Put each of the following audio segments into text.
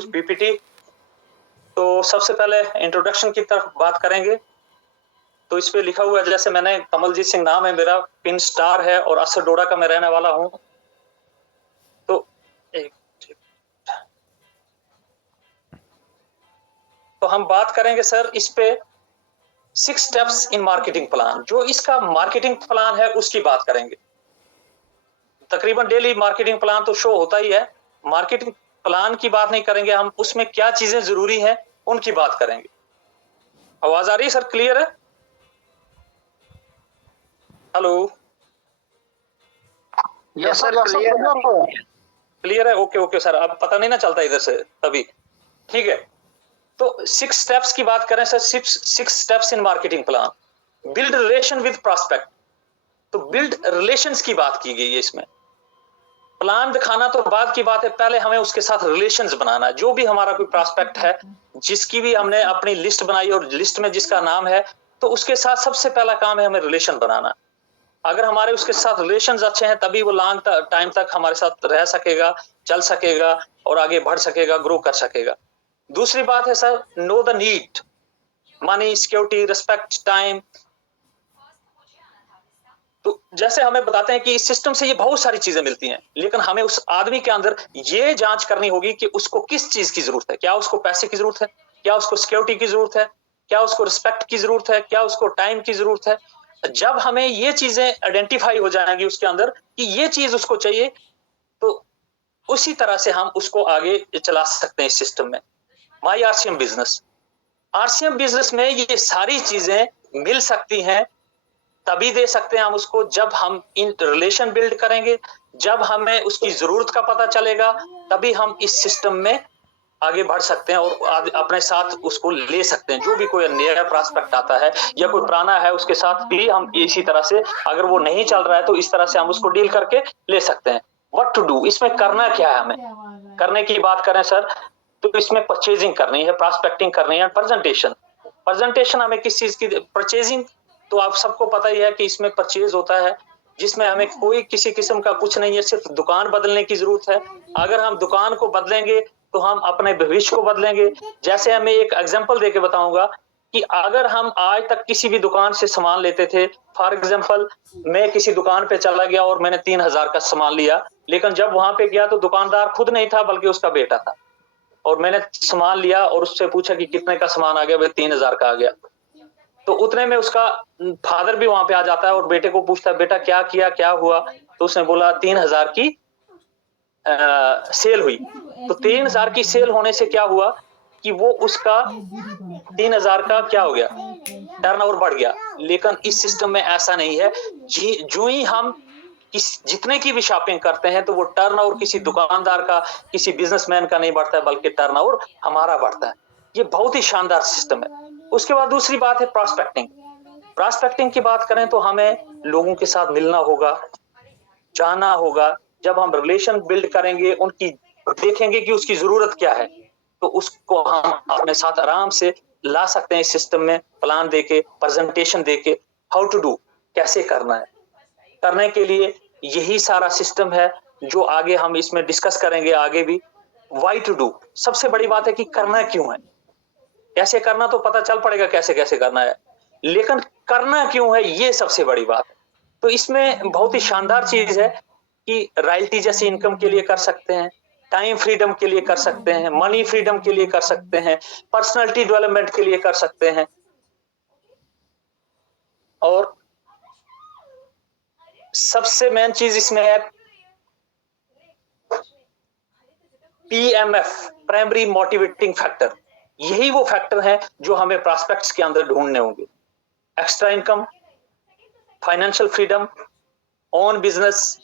कुछ पीपीटी। तो सबसे पहले इंट्रोडक्शन की तरफ बात करेंगे। तो इस पे लिखा हुआ है, जैसे मैंने कमलजीत सिंह नाम है मेरा, पिन स्टार है और असर डोडा का मैं रहने वाला हूं। तो हम बात करेंगे सर इस पे 6 स्टेप्स इन मार्केटिंग प्लान। जो इसका मार्केटिंग प्लान है उसकी बात करेंगे। तकरीबन डेली मार्केटिंग प्लान तो शो होता ही है, मार्केटिंग प्लान की बात नहीं करेंगे हम, उसमें क्या चीजें जरूरी हैं उनकी बात करेंगे। आवाज आ रही है सर? क्लियर है? हेलो? यस सर, क्लियर है? ओके ओके सर, अब पता नहीं ना चलता इधर से तभी। ठीक है, तो 6 स्टेप्स की बात करें sir. 6 steps in marketing plan. Build relation with prospect. तो बिल्ड रिलेशंस की बात की गई है इसमें। प्लान दिखाना तो बाद की बात है, पहले हमें उसके साथ रिलेशंस बनाना है। जो भी हमारा कोई प्रॉस्पेक्ट है, जिसकी भी हमने अपनी लिस्ट बनाई और लिस्ट में जिसका नाम है, तो उसके साथ सबसे पहला काम है हमें रिलेशन बनाना। अगर हमारे उसके साथ रिलेशंस अच्छे हैं तभी वो लॉन्ग टाइम तक हमारे साथ रह सकेगा, चल सकेगा और आगे बढ़ सकेगा, ग्रो कर सकेगा। दूसरी बात है sir, know the need, money, security, respect, time. तो जैसे हमें बताते हैं कि इस सिस्टम से ये बहुत सारी चीजें मिलती हैं, लेकिन हमें उस आदमी के अंदर ये जांच करनी होगी कि उसको किस चीज की जरूरत है। क्या उसको पैसे की जरूरत है? क्या उसको सिक्योरिटी की जरूरत है? क्या उसको रिस्पेक्ट की जरूरत है? क्या उसको टाइम की जरूरत है? जब हमें ये चीजें आइडेंटिफाई हो जाएंगी उसके अंदर कि ये चीज उसको चाहिए, तो उसी तरह से हम उसको आगे चला सकते हैं इस सिस्टम में। माई आरसीएम बिजनेस। आरसीएम बिजनेस में ये सारी चीजें मिल सकती हैं, तभी दे सकते हैं हम उसको जब हम इन रिलेशन बिल्ड करेंगे, जब हमें उसकी जरूरत का पता चलेगा, तभी हम इस सिस्टम में आगे बढ़ सकते हैं और अपने साथ उसको ले सकते हैं। जो भी कोई नया प्रॉस्पेक्ट आता है या कोई पुराना है, उसके साथ भी हम इसी तरह से, अगर वो नहीं चल रहा है तो इस तरह से हम उसको डील करके ले सकते हैं। व्हाट टू डू, इसमें करना क्या है हमें करने की बात करें सर, तो इसमें परचेजिंग करनी है, प्रॉस्पेक्टिंग करनी है, प्रेजेंटेशन। प्रेजेंटेशन हमें किस चीज की? परचेजिंग तो आप सबको पता ही है कि इसमें परचेज होता है, जिसमें हमें कोई किसी किस्म का कुछ नहीं है, सिर्फ दुकान बदलने की जरूरत है। अगर हम दुकान को बदलेंगे तो हम अपने भविष्य को बदलेंगे। जैसे हमें एक एग्जांपल देके बताऊंगा कि अगर हम आज तक किसी भी दुकान से सामान लेते थे, फॉर एग्जांपल मैं किसी दुकान पे चला गया और मैंने 3000 का सामान लिया, लेकिन जब वहां पे गया तो दुकानदार खुद नहीं था बल्कि उसका बेटा था, और मैंने सामान लिया और उससे पूछा कि कितने का सामान आ गया? भाई 3000 का आ गया। तो उतने में उसका फादर भी वहां पे आ जाता है और बेटे को पूछता है, बेटा क्या किया, क्या हुआ? तो उसने बोला 3000 की सेल हुई। तो 3000 की सेल होने से क्या हुआ कि वो उसका 3000 का क्या हो गया? टर्नओवर बढ़ गया। लेकिन इस सिस्टम में ऐसा नहीं है। जो ही हम जितने की भी शॉपिंग करते हैं तो वो टर्नओवर किसी दुकानदार का, किसी बिजनेसमैन का नहीं बढ़ता है, बल्कि टर्नओवर हमारा बढ़ता है। ये बहुत ही शानदार सिस्टम है। उसके बाद दूसरी बात है प्रॉस्पेक्टिंग। प्रॉस्पेक्टिंग की बात करें तो हमें लोगों के साथ मिलना होगा, जानना होगा। जब हम रिलेशन बिल्ड करेंगे, उनकी देखेंगे कि उसकी जरूरत क्या है, तो उसको हम अपने साथ आराम से ला सकते हैं इस सिस्टम में, प्लान देके, प्रेजेंटेशन देके। हाउ टू डू, कैसे करना है, करने के लिए यही सारा सिस्टम है जो आगे हम इसमें डिस्कस करेंगे आगे भी। वाई टू डू, सबसे बड़ी बात है कि करना क्यों है। कैसे करना तो पता चल पड़ेगा कैसे कैसे करना है, लेकिन करना क्यों है ये सबसे बड़ी बात है। तो इसमें बहुत ही शानदार चीज है कि रॉयल्टी जैसी इनकम के लिए कर सकते हैं, टाइम फ्रीडम के लिए कर सकते हैं, मनी फ्रीडम के लिए कर सकते हैं, पर्सनालिटी डेवलपमेंट के लिए कर सकते हैं, और सबसे मेन चीज इसमें है पीएमएफ, प्राइमरी मोटिवेटिंग फैक्टर। यही वो फैक्टर है जो हमें प्रॉस्पेक्ट्स के अंदर ढूंढने होंगे। Extra income, financial freedom, own business,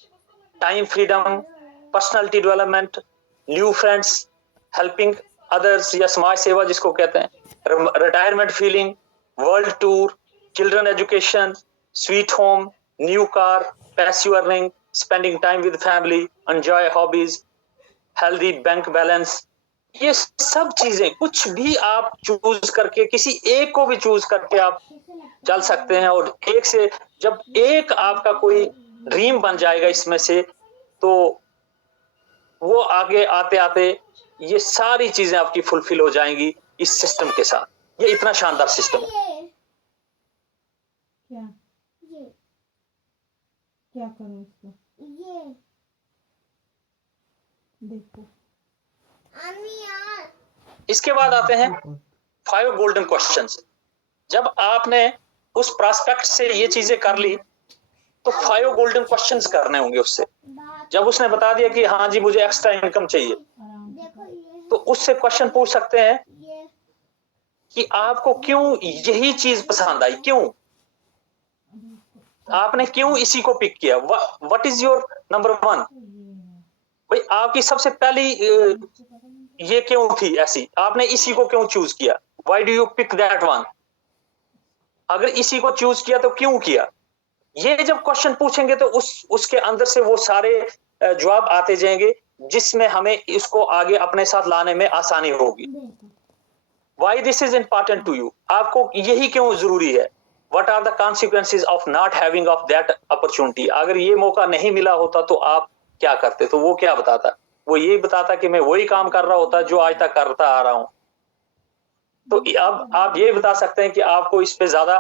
time freedom, personality development, new friends, helping others या समाज सेवा जिसको कहते हैं, retirement feeling, world tour, children education, sweet home, new car, passive earning, spending time with family, enjoy hobbies, healthy bank balance. ये सब चीजें कुछ भी आप चूज करके, किसी एक को भी चूज करके आप चल सकते हैं, और एक से जब एक आपका कोई ड्रीम बन जाएगा इसमें से, तो वो आगे आते आते ये सारी चीजें आपकी फुलफिल हो जाएंगी इस सिस्टम के साथ। ये इतना शानदार सिस्टम है। क्या क्या करूं इसको? ये देखो इसके बाद आते हैं 5 गोल्डन क्वेश्चंस। जब आपने उस प्रोस्पेक्ट से ये चीजें कर ली तो 5 गोल्डन क्वेश्चंस करने होंगे उससे। जब उसने बता दिया कि हाँ जी मुझे एक्स्ट्रा इनकम चाहिए, तो उससे क्वेश्चन पूछ सकते हैं कि आपको क्यों यही चीज पसंद आई, क्यों आपने क्यों इसी को पिक किया, व्हाट इज योर नंबर 1। भाई आपकी सबसे पहली ये क्यों थी ऐसी, आपने इसी को क्यों चूज किया, why do you pick that one. अगर इसी को चूज किया तो क्यों किया। ये जब क्वेश्चन पूछेंगे तो उसके अंदर से वो सारे जवाब आते जाएंगे जिसमें हमें इसको आगे अपने साथ लाने में आसानी होगी। Why this is important to you, आपको यही क्यों जरूरी है। What are the consequences of not having of that opportunity, अगर ये मौका नहीं मिला होता तो आप क्या करते। तो वो क्या बताता, वो यही बताता कि मैं वही काम कर रहा होता जो आज तक करता आ रहा हूं। तो अब आप ये बता सकते हैं कि आपको इस पे ज्यादा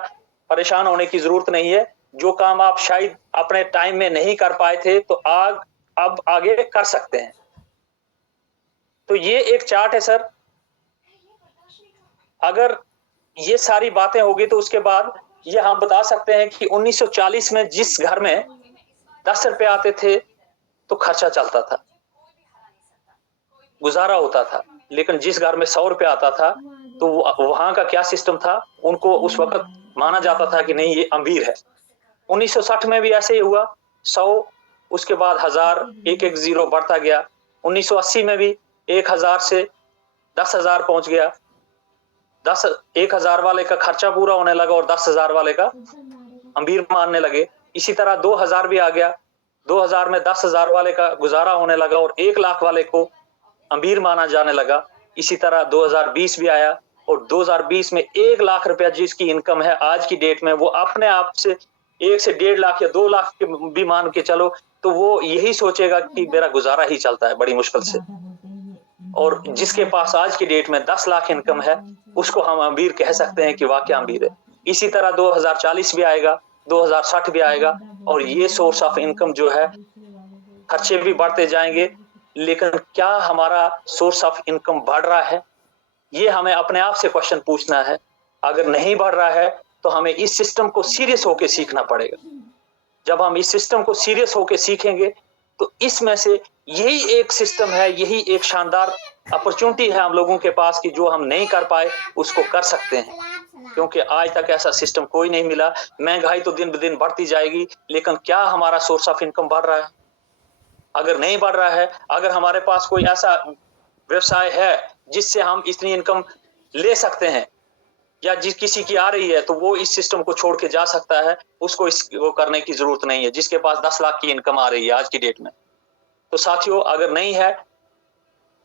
परेशान होने की जरूरत नहीं है। जो काम आप शायद अपने टाइम में नहीं कर पाए थे तो अब आगे कर सकते हैं। तो ये एक चार्ट है सर। अगर ये सारी बातें होगी तो उसके बाद ये हम बता सकते हैं कि 1940 में जिस घर में 10 रुपए आते थे तो खर्चा चलता था, गुजारा होता था। लेकिन जिस घर में 100 रुपए आता था तो वहां का क्या सिस्टम था, उनको उस वक्त माना जाता था कि नहीं ये अमीर है। 1960 में भी ऐसे ही हुआ, 100 उसके बाद 1000, एक एक जीरो बढ़ता गया। 1980 में भी 1000 से 10,000 पहुंच गया। 10,000 वाले का खर्चा पूरा होने लगा और 10,000 वाले का अमीर मानने लगे। इसी तरह 2000 भी आ गया, 2000 में 10,000 वाले का गुजारा होने लगा और 1 लाख वाले को अमीर माना जाने लगा। इसी तरह 2020 भी आया और 2020 में 1 लाख रुपया जिसकी इनकम है आज की डेट में, वो अपने आप से 1 से 1.5 लाख या 2 लाख भी मान के चलो तो वो यही सोचेगा कि मेरा गुजारा ही चलता है बड़ी मुश्किल से। और जिसके पास आज की डेट में 10 लाख इनकम है उसको हम अमीर कह सकते हैं कि वाकई अमीर है। इसी तरह 2040 भी आएगा, 2060 भी आएगा और ये सोर्स ऑफ इनकम जो है, खर्चे भी बढ़ते जाएंगे लेकिन क्या हमारा सोर्स ऑफ इनकम बढ़ रहा है, ये हमें अपने आप से क्वेश्चन पूछना है। अगर नहीं बढ़ रहा है तो हमें इस सिस्टम को सीरियस होकर सीखना पड़ेगा। जब हम इस सिस्टम को सीरियस होकर सीखेंगे तो इसमें से यही एक सिस्टम है, यही एक शानदार अपॉर्चुनिटी है हम लोगों के पास कि जो हम नहीं कर पाए उसको कर सकते हैं, क्योंकि आज तक ऐसा सिस्टम कोई नहीं मिला। महंगाई तो दिन ब दिन बढ़ती जाएगी लेकिन क्या हमारा सोर्स ऑफ इनकम बढ़ रहा है। अगर नहीं बढ़ रहा है, अगर हमारे पास कोई ऐसा व्यवसाय है जिससे हम इतनी इनकम ले सकते हैं या जिस किसी की आ रही है तो वो इस सिस्टम को छोड़ के जा सकता है, उसको इसको करने की जरूरत नहीं है जिसके पास 10 लाख की इनकम आ रही है आज की डेट में। तो साथियों अगर नहीं है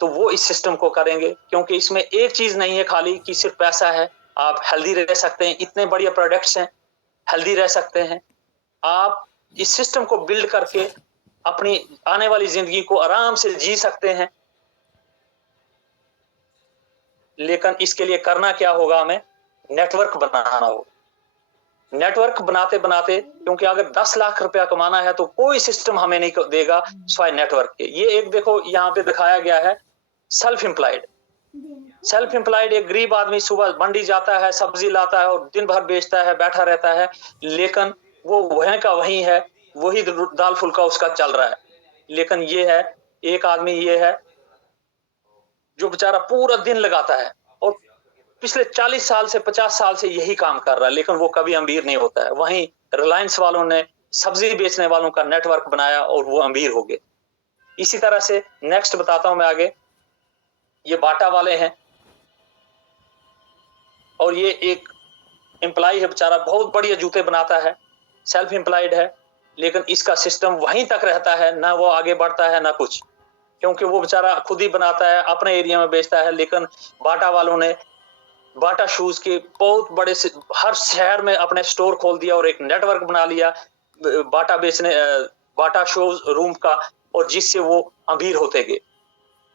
तो वो इस सिस्टम को करेंगे, क्योंकि इसमें एक चीज नहीं है खाली कि सिर्फ पैसा है। आप हेल्दी रह सकते हैं, इतने बढ़िया प्रोडक्ट्स हैं, हेल्दी रह सकते हैं। आप इस सिस्टम को बिल्ड करके अपनी आने वाली जिंदगी को आराम से जी सकते हैं। लेकिन इसके लिए करना क्या होगा, हमें नेटवर्क बनाना होगा। नेटवर्क बनाते बनाते, क्योंकि अगर 10 लाख रुपया कमाना है तो कोई सिस्टम हमें नहीं देगा स्वाय नेटवर्क के। ये एक देखो यहाँ पे दिखाया गया है, सेल्फ एम्प्लॉयड। सेल्फ एम्प्लॉयड एक गरीब आदमी सुबह मंडी जाता है, सब्जी लाता है और दिन भर बेचता है, बैठा रहता है, लेकिन वो वहीं का वहीं है, वही दाल फुल्का उसका चल रहा है। लेकिन ये है एक आदमी, ये है जो बेचारा पूरा दिन लगाता है और पिछले 40 साल से 50 साल से यही काम कर रहा है, लेकिन वो कभी अमीर नहीं होता है। वहीं रिलायंस वालों ने सब्जी बेचने वालों का नेटवर्क बनाया और वो अमीर हो गए। इसी तरह से नेक्स्ट बताता हूं मैं आगे। ये बाटा वाले हैं और ये एक एम्प्लॉय है, बेचारा बहुत बढ़िया जूते बनाता है, सेल्फ एम्प्लॉयड है, लेकिन इसका सिस्टम वहीं तक रहता है, ना वो आगे बढ़ता है ना कुछ, क्योंकि वो बेचारा खुद ही बनाता है, अपने एरिया में बेचता है। लेकिन बाटा वालों ने बाटा शूज के बहुत बड़े से हर शहर में अपने स्टोर खोल दिया और एक नेटवर्क बना लिया बाटा बेचने, बाटा शूज रूम का, और जिससे वो अमीर होते गए।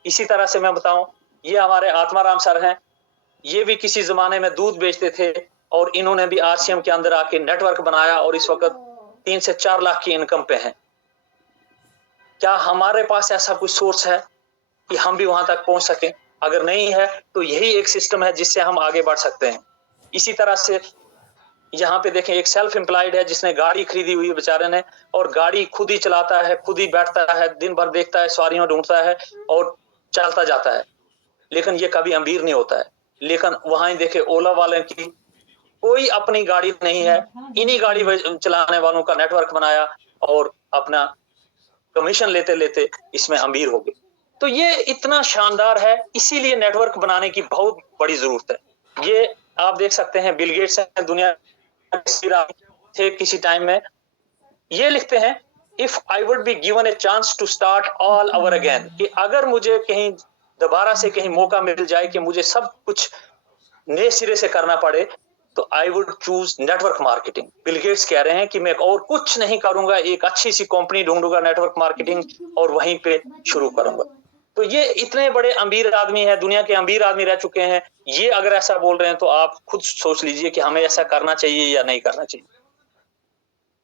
इसी तरह से मैं बताऊं, ये हमारे आत्माराम सर हैं, ये भी किसी जमाने में दूध बेचते थे और इन्होंने भी आरसीएम के अंदर आके नेटवर्क बनाया और इस वक्त 3 से 4 लाख की इनकम पे हैं। क्या हमारे पास ऐसा कोई सोर्स है कि हम भी वहां तक पहुंच सकें? अगर नहीं है तो यही एक सिस्टम है जिससे हम आगे बढ़ सकते हैं। इसी तरह से यहाँ पे देखें, एक सेल्फ एम्प्लॉयड है जिसने गाड़ी खरीदी हुई है बेचारे ने, और गाड़ी खुद ही चलाता है, खुद ही बैठता है, दिन भर देखता है, सवारियों ढूंढता है और चलता जाता है, लेकिन ये कभी अमीर नहीं होता है। लेकिन वहां ही देखे ओला वाले की कोई अपनी गाड़ी नहीं है, इन्हीं गाड़ी चलाने वालों का नेटवर्क बनाया और अपना कमीशन लेते लेते इसमें अमीर हो गए। तो ये इतना शानदार है, इसीलिए नेटवर्क बनाने की बहुत बड़ी जरूरत है। ये आप देख सकते हैं, बिल गेट्स हैं, दुनिया थे किसी टाइम में, ये लिखते हैं, if I would be given a chance to start all over again, कि अगर मुझे कहीं दोबारा से कहीं मौका मिल जाए कि मुझे सब कुछ नए सिरे से करना पड़े, तो I would choose network marketing. Bill Gates कह रहे हैं कि मैं और कुछ नहीं करूंगा, एक अच्छी सी कंपनी ढूंढूंगा नेटवर्क मार्केटिंग और वहीं पे शुरू करूंगा। तो ये इतने बड़े अमीर आदमी हैं, दुनिया के अमीर आदमी रह चुके हैं, ये अगर ऐसा बोल रहे हैं तो आप खुद सोच लीजिए कि हमें ऐसा करना चाहिए या नहीं करना चाहिए।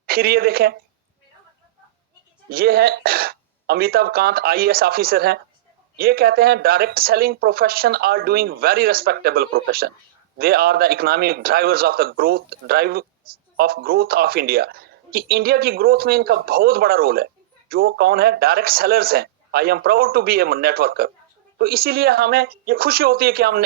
फिर ये देखें, ये है अमिताभ कांत, आईएएस ऑफिसर हैं, ये कहते हैं direct selling profession are doing very respectable profession, they are the economic drivers of the growth of India, कि इंडिया की ग्रोथ में इनका बहुत बड़ा रोल है। जो कौन है? डायरेक्ट सेलर्स हैं। I am proud to be a networker. तो इसीलिए हमें ये खुशी होती है कि हम,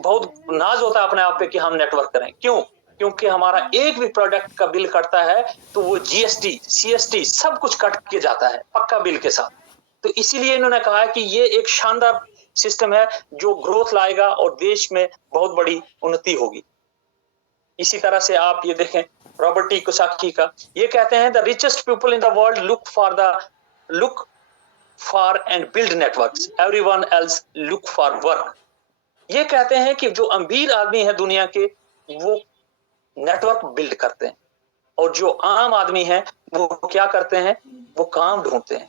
बहुत नाज होता है अपने आप पे कि हम नेटवर्क करें। क्यों? क्योंकि हमारा एक भी प्रोडक्ट का बिल कटता है तो वो जीएसटी, सीएसटी सब कुछ कट के जाता है पक्का बिल के साथ। तो इसीलिए इन्होंने कहा है कि ये एक शानदार सिस्टम है जो ग्रोथ लाएगा और देश में बहुत बड़ी उन्नति होगी। इसी तरह से आप ये देखें, रॉबर्ट टी कियोसाकी का, ये कहते हैं the richest people in the world look for and build networks, everyone else look for work. ये कहते हैं कि जो अमीर आदमी है दुनिया के, वो नेटवर्क बिल्ड करते हैं, और जो आम आदमी है वो क्या करते हैं? वो काम ढूंढते हैं,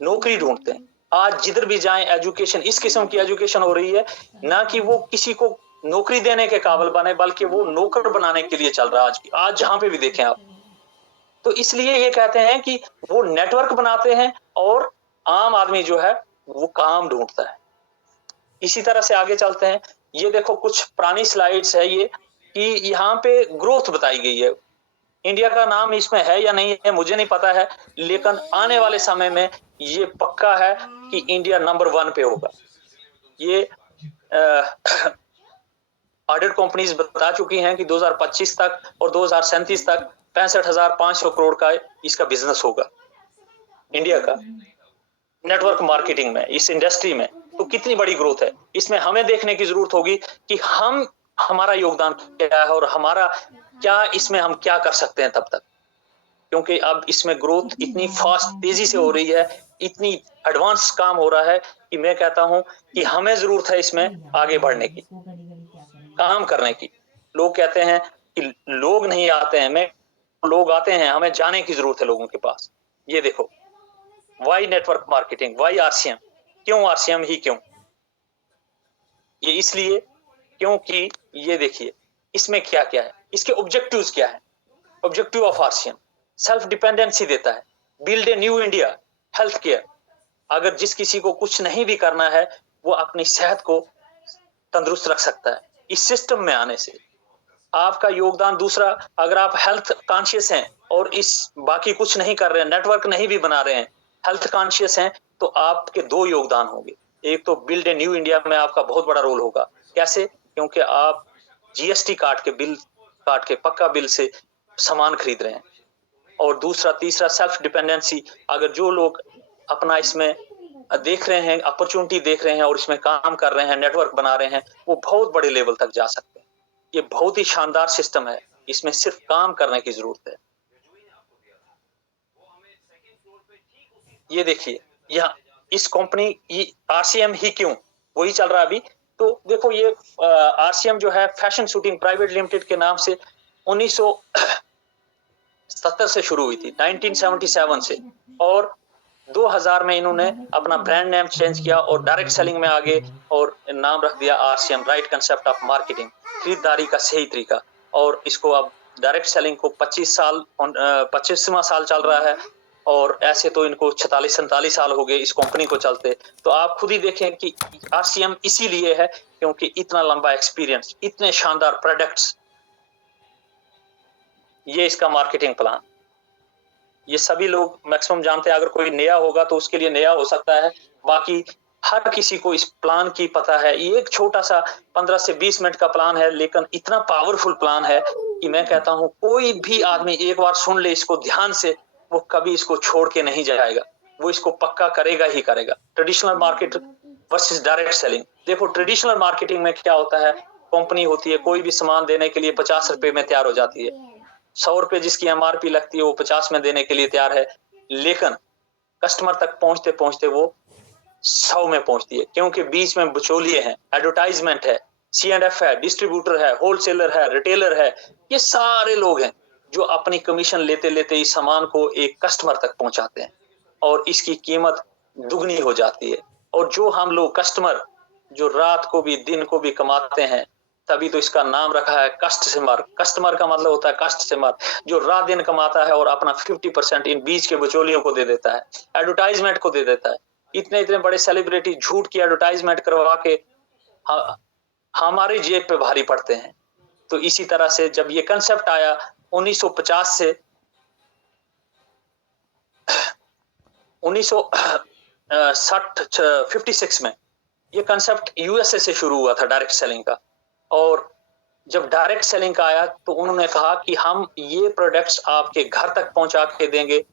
नौकरी ढूंढते हैं। आज जिधर भी जाएं एजुकेशन, इस किस्म की एजुकेशन हो रही है, ना कि वो किसी को नौकरी देने के काबिल बने, बल्कि वो नौकर बनाने के लिए चल रहा है आज जहां पे भी देखें आप। तो इसलिए ये कहते हैं कि वो नेटवर्क बनाते हैं और आम आदमी जो है वो काम ढूंढता है। इसी तरह से आगे चलते हैं, ये देखो कुछ पुरानी स्लाइड्स है ये, कि यहाँ पे ग्रोथ बताई गई है। इंडिया का नाम इसमें है या नहीं है मुझे नहीं पता है, लेकिन आने वाले समय में ये पक्का है कि इंडिया नंबर 1 पे होगा। ये ऑडिट कंपनीज बता चुकी हैं कि 2025 तक और 2037 तक 65,500 करोड़ का इसका बिजनेस होगा इंडिया का, नेटवर्क मार्केटिंग में, इस इंडस्ट्री में। तो कितनी बड़ी ग्रोथ है, इसमें हमें देखने की जरूरत होगी कि हमारा योगदान क्या है और हमारा क्या, इसमें हम क्या कर सकते हैं तब तक, क्योंकि अब इसमें ग्रोथ इतनी फास्ट तेजी से हो रही है, इतनी एडवांस काम हो रहा है कि मैं कहता हूं कि हमें जरूरत है इसमें आगे बढ़ने की, काम करने की। लोग कहते हैं कि लोग नहीं आते हैं, मैं लोग आते हैं, हमें जाने की जरूरत है लोगों के पास। ये देखो, why network marketing, why RCM, क्यों आरसीएम ही क्यों? ये इसलिए क्योंकि ये देखिए इसमें क्या क्या है, इसके ऑब्जेक्टिव्स क्या है। Objective of RCM self dependency देता है, build a new India, health care. अगर जिस किसी को कुछ नहीं भी करना है वो अपनी सेहत को तंदुरुस्त रख सकता है इस सिस्टम में आने से। आपका योगदान दूसरा, अगर आप हेल्थ कॉन्शियस हैं और इस बाकी कुछ नहीं कर रहे हैं, नेटवर्क नहीं भी बना रहे हैं, हेल्थ कॉन्शियस हैं, तो आपके 2 योगदान होंगे। एक तो बिल्ड ए न्यू इंडिया में आपका बहुत बड़ा रोल होगा। कैसे? क्योंकि आप जीएसटी काट के पक्का बिल से सामान खरीद रहे हैं। और दूसरा तीसरा सेल्फ डिपेंडेंसी, अगर जो लोग अपना इसमें देख रहे हैं, अपॉर्चुनिटी देख रहे हैं और इसमें काम कर रहे हैं, नेटवर्क बना रहे हैं, वो बहुत बड़े लेवल तक जा सकते हैं। ये बहुत ही शानदार सिस्टम है, इसमें सिर्फ काम करने की जरूरत है। ये देखिए यहाँ इस कंपनी आरसीएम ही क्यों, वही चल रहा है अभी। तो देखो ये आरसीएम जो है फैशन शूटिंग प्राइवेट लिमिटेड के नाम से 1970 से शुरू हुई थी, 1977 से, और 2000 में इन्होंने अपना ब्रांड नेम चेंज किया और डायरेक्ट सेलिंग में आगे और नाम रख दिया RCM, right concept of marketing, खरीदारी का सही तरीका। और इसको अब डायरेक्ट सेलिंग को 25वां साल चल रहा है और ऐसे तो इनको 46-47 साल हो गए इस कंपनी को चलते। तो आप खुद ही देखें कि आरसीएम इसीलिए है क्योंकि इतना लंबा एक्सपीरियंस, इतने शानदार प्रोडक्ट्स, ये इसका मार्केटिंग प्लान, ये सभी लोग मैक्सिमम जानते हैं। अगर कोई नया होगा तो उसके लिए नया हो सकता है, बाकी हर किसी को इस प्लान की पता है। ये एक छोटा सा 15 से 20 मिनट का प्लान है, लेकिन इतना पावरफुल प्लान है कि मैं कहता हूं कोई भी आदमी एक बार सुन ले इसको ध्यान से, वो कभी इसको छोड़ के नहीं जाएगा, वो इसको पक्का करेगा ही करेगा। Traditional market versus direct selling. देखो ट्रेडिशनल मार्केटिंग में क्या होता है, कंपनी होती है, कोई भी सामान देने के लिए 50 रुपए में तैयार हो जाती है, 100 रुपए जिसकी एमआरपी लगती है वो 50 में देने के लिए तैयार है, लेकिन कस्टमर तक पहुंचते पहुंचते वो 100 में पहुंचती है, क्योंकि बीच में बिचौलिए हैं, एडवर्टाइजमेंट है, C&F है, डिस्ट्रीब्यूटर है, होलसेलर है, रिटेलर है, ये सारे लोग हैं जो अपनी कमीशन लेते लेते इस सामान को एक कस्टमर तक पहुंचाते हैं और इसकी कीमत दुगनी हो जाती है। और जो हम लोग कस्टमर जो रात को भी दिन को भी कमाते हैं, तभी तो इसका नाम रखा है कस्टमर। कस्टमर का मतलब होता है कस्टमर, जो रात दिन कमाता है और अपना 50% इन बीच के बिचौलियों को दे देता है, एडवर्टाइजमेंट को दे देता है। इतने इतने बड़े सेलिब्रिटी झूठ की एडवर्टाइजमेंट करवा के हमारी जेब पे भारी पड़ते हैं। तो इसी तरह से जब ये कंसेप्ट आया 1950 से 56 में, ये कंसेप्ट यूएसए से शुरू हुआ था डायरेक्ट सेलिंग का। और जब डायरेक्ट सेलिंग का आया तो उन्होंने कहा कि हम ये प्रोडक्ट्स आपके घर तक पहुंचा के देंगे,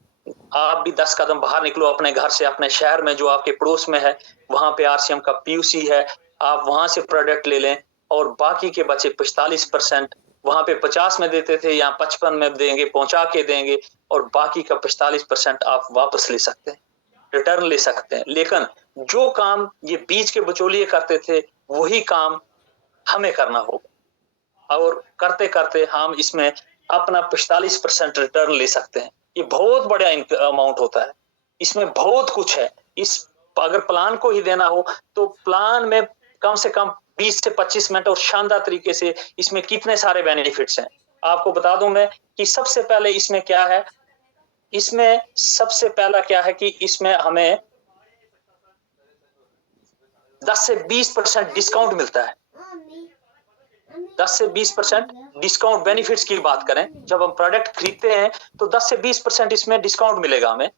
आप भी 10 कदम बाहर निकलो अपने घर से, अपने शहर में जो आपके पड़ोस में है वहां पे आरसीएम का पीयूसी है, आप वहां से प्रोडक्ट ले लें और बाकी के बचे 45%, वहां पे 50 में देते थे, यहाँ 55 में देंगे, पहुंचा के देंगे, और बाकी का 45% आप वापस ले सकते हैं, रिटर्न ले सकते हैं। लेकिन जो काम ये बीच के बिचौलिए करते थे वही काम हमें करना होगा, और करते करते हम इसमें अपना 45% रिटर्न ले सकते हैं। ये बहुत बड़ा अमाउंट होता है, इसमें बहुत कुछ है। इस अगर प्लान को ही देना हो तो प्लान में कम से कम 20 से 25 मिनट और शानदार तरीके से इसमें कितने सारे बेनिफिट्स हैं आपको बता दूं मैं कि सबसे पहले इसमें क्या है। इसमें सबसे पहला क्या है कि इसमें हमें 10 से 20% डिस्काउंट मिलता है। 10 से 20% डिस्काउंट बेनिफिट्स की बात करें, जब हम प्रोडक्ट खरीदते हैं तो 10 से 20% इसमें डिस्काउंट मिलेगा हमें।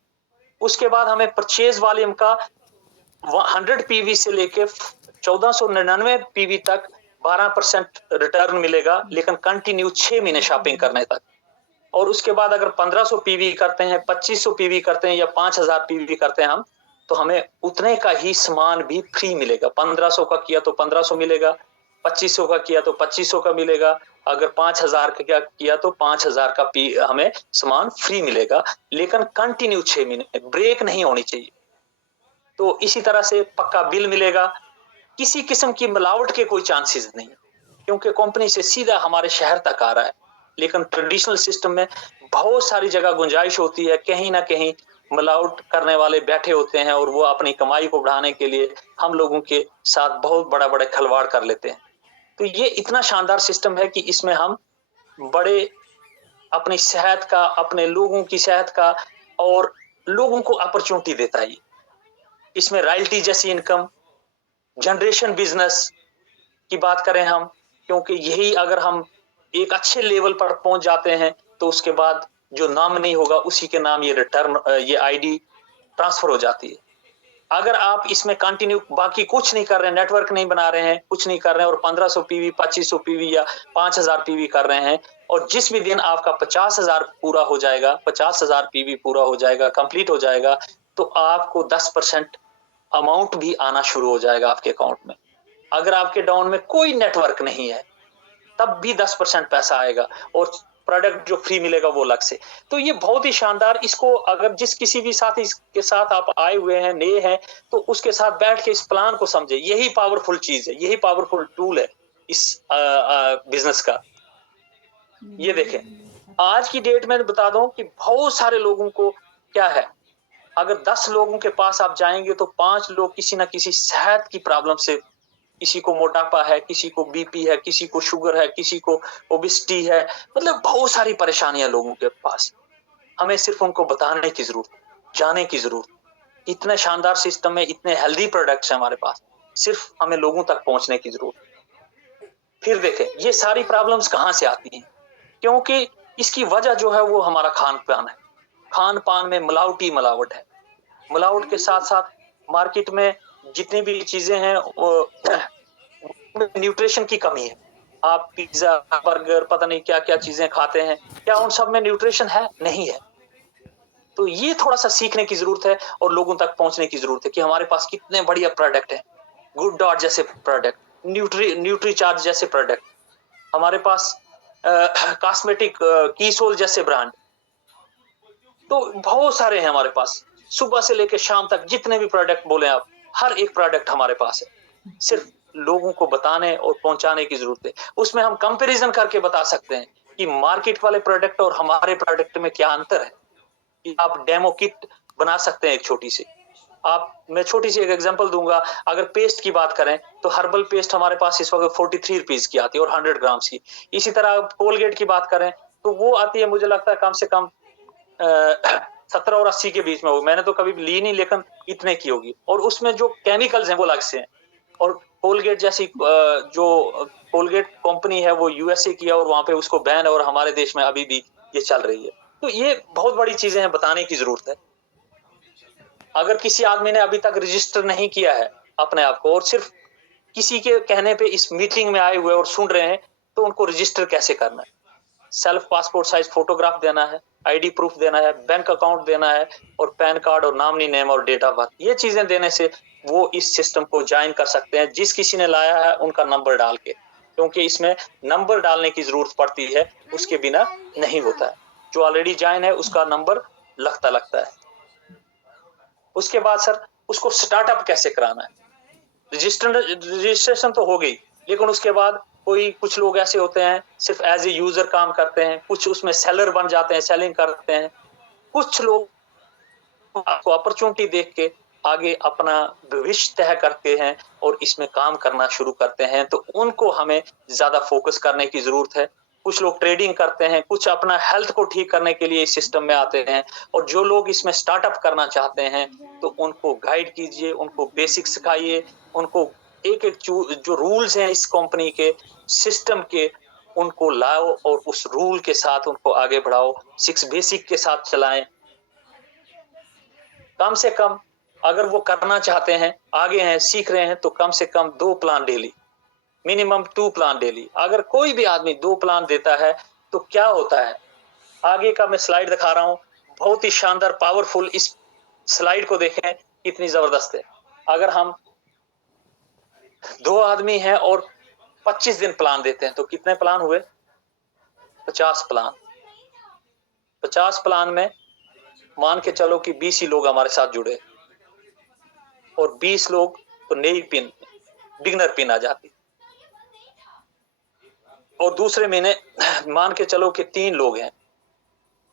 उसके बाद हमें परचेज वॉल्यूम का 100 पीवी से लेके 1499 पीवी तक 12% रिटर्न मिलेगा, लेकिन कंटिन्यू 6 महीने शॉपिंग करने तक। और उसके बाद अगर 1500 पीवी करते हैं, 2500 पीवी करते हैं या 5000 पीवी करते हैं हम, तो हमें उतने का ही सामान भी फ्री मिलेगा। 1500 का किया तो 1500 मिलेगा, 2500 का किया तो 2500 का मिलेगा, अगर 5000 का किया तो 5000 का हमें सामान फ्री मिलेगा, लेकिन कंटिन्यू 6 महीने, ब्रेक नहीं होनी चाहिए। तो इसी तरह से पक्का बिल मिलेगा, किसी किस्म की मिलावट के कोई चांसेस नहीं, क्योंकि कंपनी से सीधा हमारे शहर तक आ रहा है। लेकिन ट्रेडिशनल सिस्टम में बहुत सारी जगह गुंजाइश होती है, कहीं ना कहीं मिलावट करने वाले बैठे होते हैं और वो अपनी कमाई को बढ़ाने के लिए हम लोगों के साथ बहुत बड़ा बड़ा खिलवाड़ कर लेते हैं। तो ये इतना शानदार सिस्टम है कि इसमें हम बड़े अपनी सेहत का, अपने लोगों की सेहत का और लोगों को अपॉर्चुनिटी देता है। इसमें रॉयल्टी जैसी इनकम, जनरेशन बिजनेस की बात करें हम, क्योंकि यही अगर हम एक अच्छे लेवल पर पहुंच जाते हैं तो उसके बाद जो नाम नहीं होगा उसी के नाम ये रिटर्न, ये आईडी ट्रांसफर हो जाती है। अगर आप इसमें कंटिन्यू बाकी कुछ नहीं कर रहे हैं, नेटवर्क नहीं बना रहे हैं, कुछ नहीं कर रहे हैं और 1500 पीवी, 2500 पीवी या 5000 पीवी कर रहे हैं, और जिस भी दिन आपका 50,000 पूरा हो जाएगा, 50,000 पीवी पूरा हो जाएगा, कंप्लीट हो जाएगा, तो आपको 10% अमाउंट भी आना शुरू हो जाएगा आपके अकाउंट में। अगर आपके डाउन में कोई नेटवर्क नहीं है तब भी 10% पैसा आएगा, और प्रोडक्ट जो फ्री मिलेगा वो अलग से। तो ये बहुत ही शानदार, इसको अगर जिस किसी भी साथी के साथ आप आए हुए हैं, नए हैं, तो उसके साथ बैठ के इस प्लान को समझे। यही पावरफुल चीज है, यही पावरफुल टूल है इस बिजनेस का। ये देखें आज की डेट में बता दूं कि बहुत सारे लोगों को क्या है, अगर 10 लोगों के पास आप जाएंगे तो 5 लोग किसी ना किसी सेहत की प्रॉब्लम से, किसी को मोटापा है, किसी को बीपी है, किसी को शुगर है, किसी को ओबेसिटी है, मतलब बहुत सारी परेशानियां लोगों के पास। हमें सिर्फ उनको बताने की जरूरत, जाने की जरूरत। इतने शानदार सिस्टम है, इतने हेल्दी प्रोडक्ट्स हैं हमारे पास, सिर्फ हमें लोगों तक पहुंचने की जरूरत। फिर देखें ये सारी प्रॉब्लम्स कहां से आती हैं, क्योंकि इसकी वजह जो है वो हमारा खान पान है। खान पान में मिलावट है। मिलावट के साथ साथ मार्केट में जितनी भी चीजें हैं वो न्यूट्रिशन की कमी है। आप पिज्जा, बर्गर, पता नहीं क्या क्या चीजें खाते हैं, क्या उन सब में न्यूट्रिशन है? नहीं है। तो ये थोड़ा सा सीखने की जरूरत है और लोगों तक पहुंचने की जरूरत है कि हमारे पास कितने बढ़िया प्रोडक्ट हैं। गुड डॉट जैसे प्रोडक्ट, न्यूट्री चार्ज जैसे प्रोडक्ट, हमारे पास कॉस्मेटिक कीसोल जैसे ब्रांड, तो बहुत सारे हैं हमारे पास। सुबह से लेकर शाम तक जितने भी प्रोडक्ट बोले आप, हर एक प्रोडक्ट हमारे पास है। सिर्फ लोगों को बताने और पहुंचाने की जरूरत है। उसमें हम कंपैरिजन करके बता सकते हैं कि मार्केट वाले प्रोडक्ट और हमारे प्रोडक्ट में क्या अंतर है। कि आप डेमो किट बना सकते हैं एक छोटी सी। मैं छोटी सी एक एग्जांपल दूंगा। अगर पेस्ट की बात करें तो हर्बल पेस्ट हमारे पास इस वक्त 43 रुपीज की आती है और 100 ग्राम की। इसी तरह कोलगेट की बात करें तो वो आती है, मुझे लगता है कम से कम 70 और 80 के बीच में होगी। मैंने तो कभी ली नहीं, लेकिन इतने की होगी। और उसमें जो केमिकल्स हैं वो अलग से हैं। और कोलगेट जैसी जो कोलगेट कंपनी है वो यूएसए की है और वहां पे उसको बैन है, और हमारे देश में अभी भी ये चल रही है। तो ये बहुत बड़ी चीजें हैं, बताने की जरूरत है। अगर किसी आदमी ने अभी तक रजिस्टर नहीं किया है अपने आप को, और सिर्फ किसी के कहने पे इस मीटिंग में आए हुए और सुन रहे हैं, तो उनको रजिस्टर कैसे करना है? सेल्फ पासपोर्ट साइज फोटोग्राफ देना है, आईडी प्रूफ देना है, बैंक अकाउंट देना है, और पैन कार्ड और नामनी नेम और डेट ऑफ बर्थ। ये चीजें देने से वो इस सिस्टम को ज्वाइन कर सकते हैं, जिस किसी ने लाया है उनका नंबर डाल के, क्योंकि इसमें नंबर डालने की जरूरत पड़ती है, उसके बिना नहीं होता है। जो ऑलरेडी ज्वाइन है उसका नंबर लगता है। उसके बाद सर उसको स्टार्टअप कैसे कराना है? रजिस्ट्रेशन तो हो गई, लेकिन उसके बाद कुछ लोग ऐसे होते हैं सिर्फ एज ए यूजर काम करते हैं, कुछ उसमें सेलर बन जाते हैं, सेलिंग करते हैं। कुछ लोग आपको अपॉर्चुनिटी देख के आगे अपना भविष्य तय करते हैं और इसमें काम करना शुरू करते हैं, तो उनको हमें ज्यादा फोकस करने की जरूरत है। कुछ लोग ट्रेडिंग करते हैं, कुछ अपना हेल्थ को ठीक करने के लिए इस सिस्टम में आते हैं, और जो लोग इसमें स्टार्टअप करना चाहते हैं तो उनको गाइड कीजिए, उनको बेसिक सिखाइए, उनको एक एक जो रूल्स हैं इस कंपनी के सिस्टम के, उनको लाओ और उस रूल के साथ उनको आगे बढ़ाओ। 6 बेसिक के साथ चलाएं। कम से कम अगर वो करना चाहते हैं, आगे हैं, सीख रहे हैं, तो कम से कम 2 plan daily, minimum 2 plan daily. अगर कोई भी आदमी 2 प्लान देता है तो क्या होता है? आगे का मैं स्लाइड दिखा रहा हूं, बहुत ही शानदार पावरफुल। इस स्लाइड को देखें, कितनी जबरदस्त है। अगर हम 2 आदमी हैं और 25 दिन प्लान देते हैं तो कितने प्लान हुए? 50 प्लान। 50 प्लान में मान के चलो कि 20 ही लोग हमारे साथ जुड़े, और 20 लोग तो नई पिन, बिगनर पिन आ जाती। और दूसरे महीने मान के चलो कि 3 लोग हैं,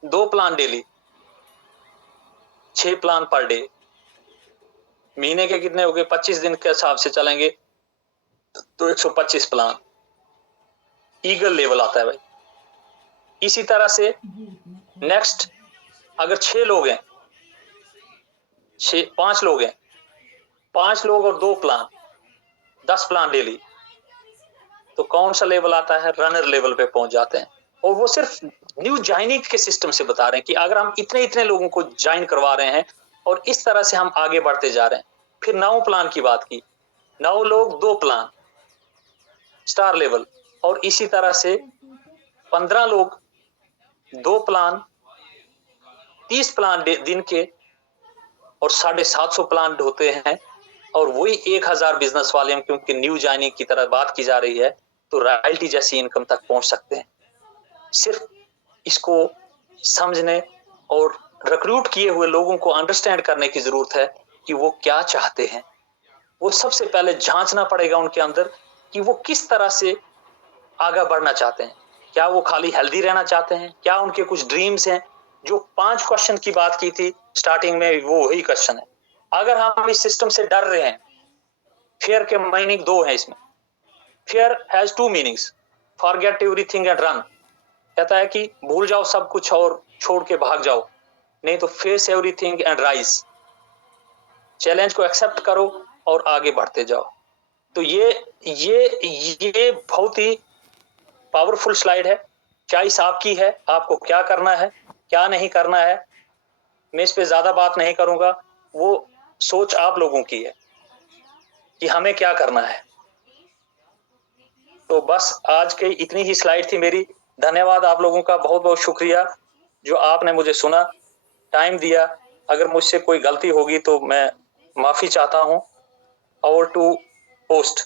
2 plan daily, 6 plan per day. महीने के कितने हो गए? 25 दिन के हिसाब से चलेंगे तो 125 प्लान। ईगल लेवल आता है भाई। इसी तरह से नेक्स्ट, अगर 6 लोग हैं, 5 लोग हैं, 5 लोग और 2 प्लान, 10 प्लान डेली, तो कौन सा लेवल आता है? रनर लेवल पे पहुंच जाते हैं। और वो सिर्फ न्यू ज्वाइनिंग के सिस्टम से बता रहे हैं कि अगर हम इतने लोगों को ज्वाइन करवा रहे हैं और इस तरह से हम आगे बढ़ते जा रहे हैं। फिर 9 प्लान की बात की, 9 लोग 2 प्लान, स्टार लेवल। और इसी तरह से 15 लोग 2 प्लान, 30 प्लान दिन के, और 750 प्लान होते हैं। और वही 1000 बिजनेस वाले, क्योंकि न्यू ज्वाइनिंग की तरह बात की जा रही है, तो रॉयल्टी जैसी इनकम तक पहुंच सकते हैं। सिर्फ इसको समझने और रिक्रूट किए हुए लोगों को अंडरस्टैंड करने की जरूरत है कि वो क्या चाहते हैं। वो सबसे पहले जांचना पड़ेगा उनके अंदर कि वो किस तरह से आगे बढ़ना चाहते हैं। क्या वो खाली हेल्दी रहना चाहते हैं? क्या उनके कुछ ड्रीम्स हैं? जो 5 क्वेश्चन की बात की थी स्टार्टिंग में, वो वही क्वेश्चन है। अगर हम इस सिस्टम से डर रहे हैं, फियर के मीनिंग 2 है इसमें। Fear has 2 meanings, forget everything and run. कहता है कि भूल जाओ सब कुछ और छोड़ के भाग जाओ, नहीं तो face everything and rise. Challenge को एक्सेप्ट करो और आगे बढ़ते जाओ। तो ये बहुत ही पावरफुल स्लाइड है। चॉइस आपकी है, आपको क्या करना है, क्या नहीं करना है। मैं इस पे ज्यादा बात नहीं करूंगा, वो सोच आप लोगों की है कि हमें क्या करना है। तो बस आज की इतनी ही स्लाइड थी मेरी। धन्यवाद आप लोगों का, बहुत बहुत शुक्रिया जो आपने मुझे सुना, टाइम दिया। अगर मुझसे कोई गलती होगी तो मैं माफी चाहता हूं। Over to host.